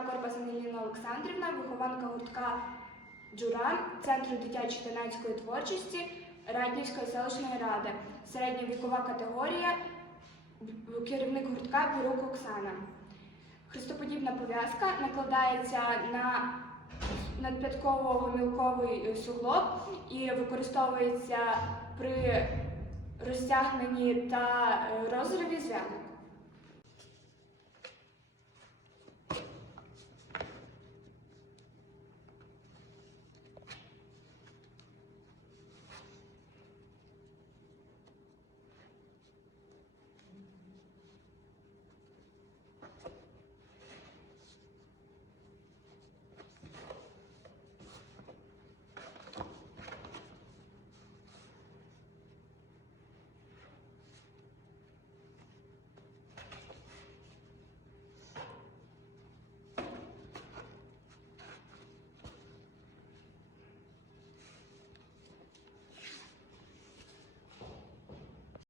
Корпас Ангеліна Олександрівна, вихованка гуртка Джура, Центру дитячо-юнацької творчості Раднівської селищної ради. Середня вікова категорія, керівник гуртка Бірук Оксана. Христоподібна пов'язка накладається на надп'ятково-гомілковий е, суглоб і використовується при розтягненні та е, розриві зв'язок.